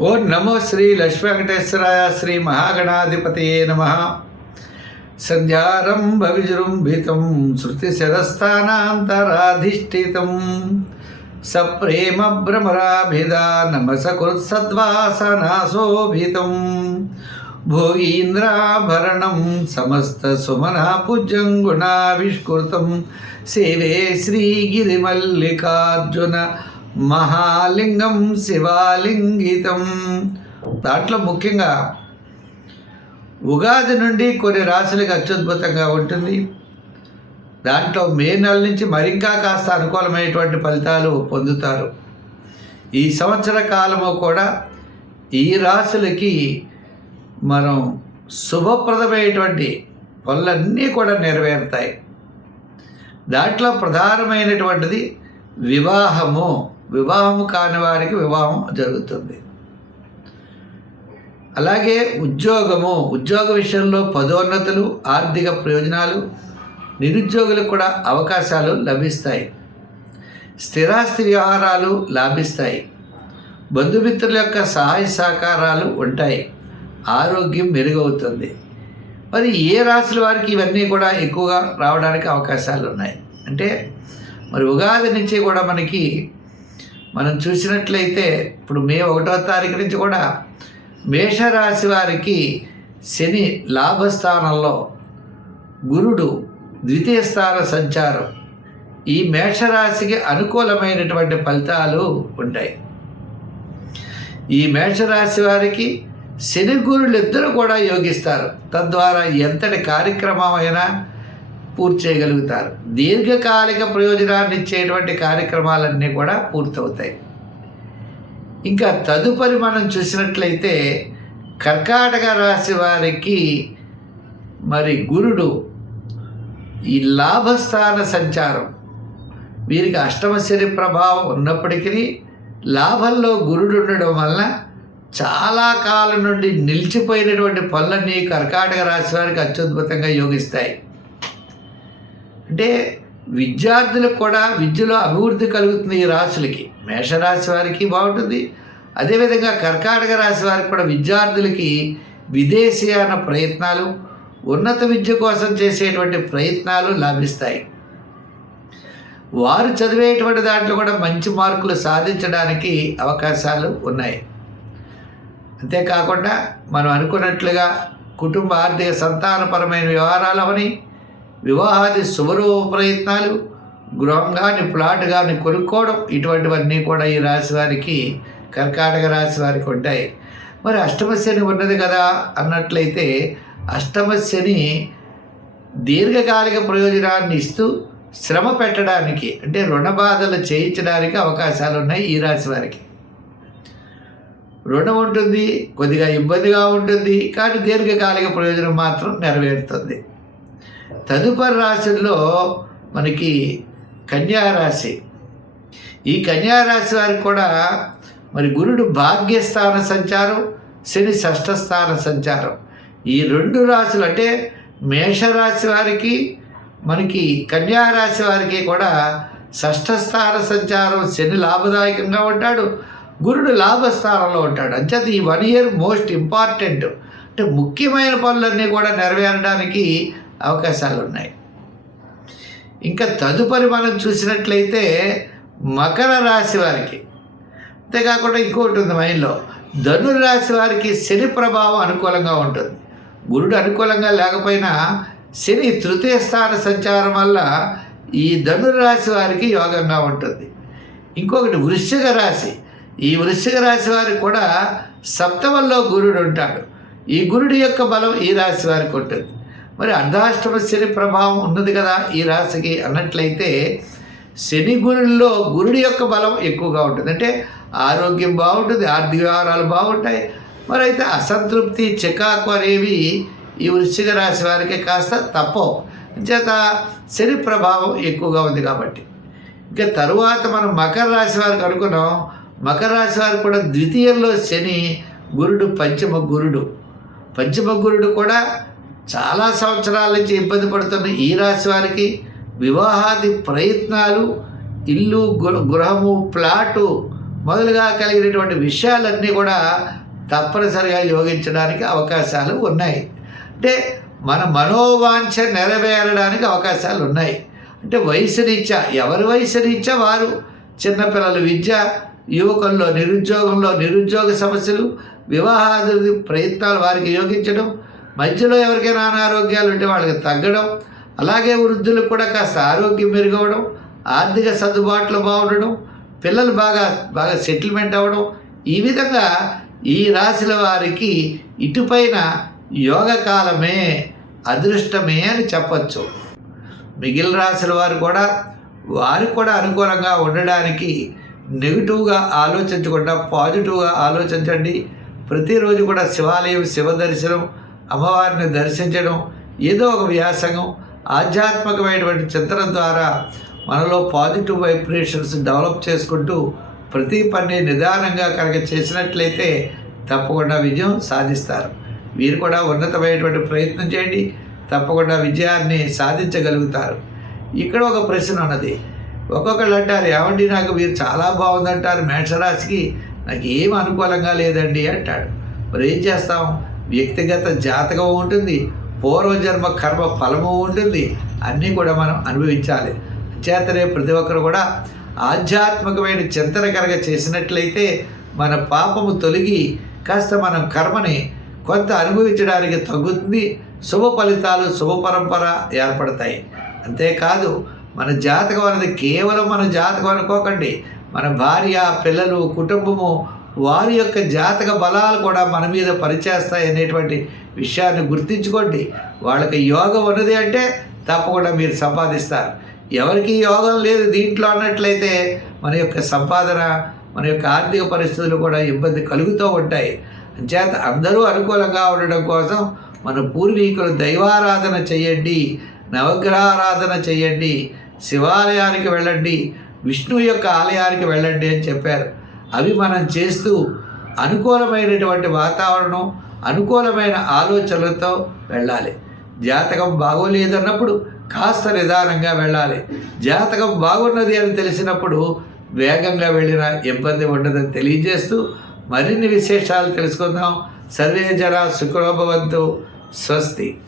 ఓ నమో శ్రీ లక్ష్మీ వెంకటేశ్వరాయ శ్రీ మహాగణాధిపతయే నమ. సంధ్యారంభ విజృంభితం శృతిశరస్థానాంతరాధిష్ఠితం. సప్రేమ భ్రమరాభిదా నమసకృత్సద్వాసనాశోభితం భోగీంద్రాభరణం సమస్త సుమనా పూజ్యం గుణావిష్కృతం సేవే శ్రీగిరిమల్లికార్జున మహాలింగం శివాలింగితం. దాంట్లో ముఖ్యంగా ఉగాది నుండి కొన్ని రాశులకు అత్యద్భుతంగా ఉంటుంది. దాంట్లో మే నెల నుంచి మరింకా కాస్త అనుకూలమైనటువంటి ఫలితాలు పొందుతారు. ఈ సంవత్సర కాలము కూడా ఈ రాశులకి మనం శుభప్రదమైనటువంటి పనులన్నీ కూడా నెరవేరుతాయి. దాంట్లో ప్రధానమైనటువంటిది వివాహము. వివాహం కాని వారికి వివాహం జరుగుతుంది. అలాగే ఉద్యోగము ఉద్యోగ విషయంలో పదోన్నతులు ఆర్థిక ప్రయోజనాలు నిరుద్యోగులకు కూడా అవకాశాలు లభిస్తాయి. స్థిరాస్తి వ్యవహారాలు లాభిస్తాయి. బంధుమిత్రుల యొక్క సహాయ సహకారాలు ఉంటాయి. ఆరోగ్యం మెరుగవుతుంది. మరి ఏ రాశుల వారికి ఇవన్నీ కూడా ఎక్కువగా రావడానికి అవకాశాలు ఉన్నాయి? అంటే మరి ఉగాది నుంచి కూడా మనకి మనం చూసినట్లయితే ఇప్పుడు మే ఒకటో తారీఖు నుంచి కూడా మేషరాశి వారికి శని లాభస్థానంలో గురుడు ద్వితీయ స్థాన సంచారం. ఈ మేషరాశికి అనుకూలమైనటువంటి ఫలితాలు ఉంటాయి. ఈ మేషరాశి వారికి శని గురులు ఇద్దరు కూడా యోగిస్తారు. తద్వారా ఎంతటి కార్యక్రమం అయినా పూర్తి చేయగలుగుతారు. దీర్ఘకాలిక ప్రయోజనాన్ని ఇచ్చేటువంటి కార్యక్రమాలన్నీ కూడా పూర్తవుతాయి. ఇంకా తదుపరి మనం చూసినట్లయితే కర్కాటక రాశి వారికి మరి గురుడు ఈ లాభస్థాన సంచారం. వీరికి అష్టమ ప్రభావం ఉన్నప్పటికీ లాభంలో గురుడు ఉండడం వలన చాలా కాలం నుండి నిలిచిపోయినటువంటి పనులన్నీ కర్కాటక రాశి వారికి అత్యద్భుతంగా యోగిస్తాయి. అంటే విద్యార్థులకు కూడా విద్యలో అభివృద్ధి కలుగుతుంది ఈ రాశులకి. మేషరాశి వారికి బాగుంటుంది. అదేవిధంగా కర్కాటక రాశి వారికి కూడా విద్యార్థులకి విదేశీయాన ప్రయత్నాలు ఉన్నత విద్య కోసం చేసేటువంటి ప్రయత్నాలు లభిస్తాయి. వారు చదివేటువంటి దాంట్లో కూడా మంచి మార్కులు సాధించడానికి అవకాశాలు ఉన్నాయి. అంతేకాకుండా మనం అనుకున్నట్లుగా కుటుంబ ఆర్థిక సంతానపరమైన వ్యవహారాలు అవని వివాహాది శుభరూప ప్రయత్నాలు గృహం కానీ ప్లాట్ కానీ కొనుక్కోవడం ఇటువంటివన్నీ కూడా ఈ రాశి వారికి కర్కాటక రాశి వారికి ఉంటాయి. మరి అష్టమ శని ఉన్నది కదా అన్నట్లయితే అష్టమ శని దీర్ఘకాలిక ప్రయోజనాన్ని ఇస్తూ శ్రమ పెట్టడానికి అంటే రుణ బాధలు చేయించడానికి అవకాశాలు ఉన్నాయి ఈ రాశి వారికి రుణం ఉంటుంది కొద్దిగా ఇబ్బందిగా ఉంటుంది కానీ దీర్ఘకాలిక ప్రయోజనం మాత్రం నెరవేరుతుంది. తదుపరి రాశుల్లో మనకి కన్యారాశి ఈ కన్యారాశి వారికి కూడా మరి గురుడు భాగ్యస్థాన సంచారం శని షష్ఠస్థాన సంచారం. ఈ రెండు రాశులు అంటే మేషరాశి వారికి మనకి కన్యారాశి వారికి కూడా షష్ఠస్థాన సంచారం శని లాభదాయకంగా ఉంటాడు గురుడు లాభస్థానంలో ఉంటాడు. అంచేత ఈ వన్ ఇయర్ మోస్ట్ ఇంపార్టెంట్. అంటే ముఖ్యమైన పనులన్నీ కూడా నెరవేరడానికి అవకాశాలు ఉన్నాయి ఇంకా తదుపరి మనం చూసినట్లయితే మకర రాశి వారికి అంతేకాకుండా ఇంకోటి ఉంది మైండ్లో ధనుర్రాశి వారికి శని ప్రభావం అనుకూలంగా ఉంటుంది. గురుడు అనుకూలంగా లేకపోయినా శని తృతీయ స్థాన సంచారం వల్ల ఈ ధనుర్రాశి వారికి యోగంగా ఉంటుంది. ఇంకొకటి వృశ్చిక రాశి ఈ వృశ్చిక రాశి వారికి కూడా సప్తమంలో గురుడు ఉంటాడు. ఈ గురుడి యొక్క బలం ఈ రాశి వారికి ఉంటుంది. మరి అర్ధాష్టమ శని ప్రభావం ఉన్నది కదా ఈ రాశికి అన్నట్లయితే శని గురుల్లో గురుడి యొక్క బలం ఎక్కువగా ఉంటుంది. అంటే ఆరోగ్యం బాగుంటుంది ఆర్థిక వ్యవహారాలు బాగుంటాయి. మరి అయితే అసంతృప్తి చికాకు అనేవి ఈ వృశ్చిక రాశి వారికి కాస్త తప్పవు. చేత శని ప్రభావం ఎక్కువగా ఉంది కాబట్టి. ఇంకా తరువాత మనం మకర రాశి వారికి అనుకున్నాం. మకర రాశి వారికి కూడా ద్వితీయంలో శని గురుడు పంచమ గురుడు. పంచమ గురుడు కూడా చాలా సంవత్సరాల నుంచి ఇబ్బంది పడుతున్న ఈ రాశి వారికి వివాహాది ప్రయత్నాలు ఇల్లు గృహము ప్లాటు మొదలుగా కలిగినటువంటి విషయాలన్నీ కూడా తప్పనిసరిగా యోగించడానికి అవకాశాలు ఉన్నాయి. అంటే మన మనోవాంఛ నెరవేరడానికి అవకాశాలు ఉన్నాయి. అంటే వయసు రీత్యా ఎవరి వయసు రీత్యా వారు చిన్నపిల్లల విద్య యువకుల్లో నిరుద్యోగంలో నిరుద్యోగ సమస్యలు వివాహాది ప్రయత్నాలు వారికి యోగించడం మధ్యలో ఎవరికైనా అనారోగ్యాలు ఉంటే వాళ్ళకి తగ్గడం అలాగే వృద్ధులకు కూడా కాస్త ఆరోగ్యం మెరుగవడం ఆర్థిక సర్దుబాట్లు బాగుండడం పిల్లలు బాగా బాగా సెటిల్మెంట్ అవ్వడం ఈ విధంగా ఈ రాశుల వారికి ఇటుపైన యోగ కాలమే అదృష్టమే అని చెప్పచ్చు. మిగిలిన రాశుల వారు కూడా వారికి కూడా అనుకూలంగా ఉండడానికి నెగిటివ్గా ఆలోచించకుండా పాజిటివ్గా ఆలోచించండి. ప్రతిరోజు కూడా శివాలయం శివ దర్శనం అమ్మవారిని దర్శించడం ఏదో ఒక వ్యాసంగం ఆధ్యాత్మికమైనటువంటి చింతన ద్వారా మనలో పాజిటివ్ వైబ్రేషన్స్ డెవలప్ చేసుకుంటూ ప్రతి పని నిదానంగా కనుక చేసినట్లయితే తప్పకుండా విజయం సాధిస్తారు. మీరు కూడా ఉన్నతమైనటువంటి ప్రయత్నం చేయండి తప్పకుండా విజయాన్ని సాధించగలుగుతారు. ఇక్కడ ఒక ప్రశ్న ఉన్నది. ఒక్కొక్కళ్ళు అంటారు ఏమండి నాకు మీరు చాలా బాగుందంటారు మేషరాశికి నాకు ఏం అనుకూలంగా లేదండి అంటాడు. మరి ఏం చేస్తాం? వ్యక్తిగత జాతకం ఉంటుంది పూర్వజన్మ కర్మ ఫలము ఉంటుంది అన్నీ కూడా మనం అనుభవించాలి. చేతనే ప్రతి ఒక్కరు కూడా ఆధ్యాత్మికమైన చింతన కనుక చేసినట్లయితే మన పాపము తొలగి కాస్త మనం కర్మని కొంత అనుభవించడానికి తగ్గుతుంది శుభ ఫలితాలు శుభ పరంపర ఏర్పడతాయి. అంతేకాదు మన జాతకం అనేది కేవలం మన జాతకం అనుకోకండి. మన భార్య పిల్లలు కుటుంబము వారి యొక్క జాతక బలాలు కూడా మన మీద పనిచేస్తాయి అనేటువంటి విషయాన్ని గుర్తించుకోండి. వాళ్ళకి యోగం ఉన్నది అంటే తప్పకుండా మీరు సంపాదిస్తారు. ఎవరికి యోగం లేదు దీంట్లో అన్నట్లయితే మన యొక్క సంపాదన మన యొక్క ఆర్థిక పరిస్థితులు కూడా ఇబ్బంది కలుగుతూ ఉంటాయి. అంచేత అందరూ అనుకూలంగా ఉండడం కోసం మన పూర్వీకులు దైవారాధన చేయండి నవగ్రహారాధన చేయండి శివాలయానికి వెళ్ళండి విష్ణు యొక్క ఆలయానికి వెళ్ళండి అని చెప్పారు. అవి మనం చేస్తూ అనుకూలమైనటువంటి వాతావరణం అనుకూలమైన ఆలోచనలతో వెళ్ళాలి. జాతకం బాగోలేదన్నప్పుడు కాస్త నిదానంగా వెళ్ళాలి. జాతకం బాగున్నది అని తెలిసినప్పుడు వేగంగా వెళ్ళిన ఇబ్బంది ఉండదని తెలియజేస్తూ మరిన్ని విశేషాలు తెలుసుకుందాం. సర్వే జన సుఖభవంతు స్వస్తి.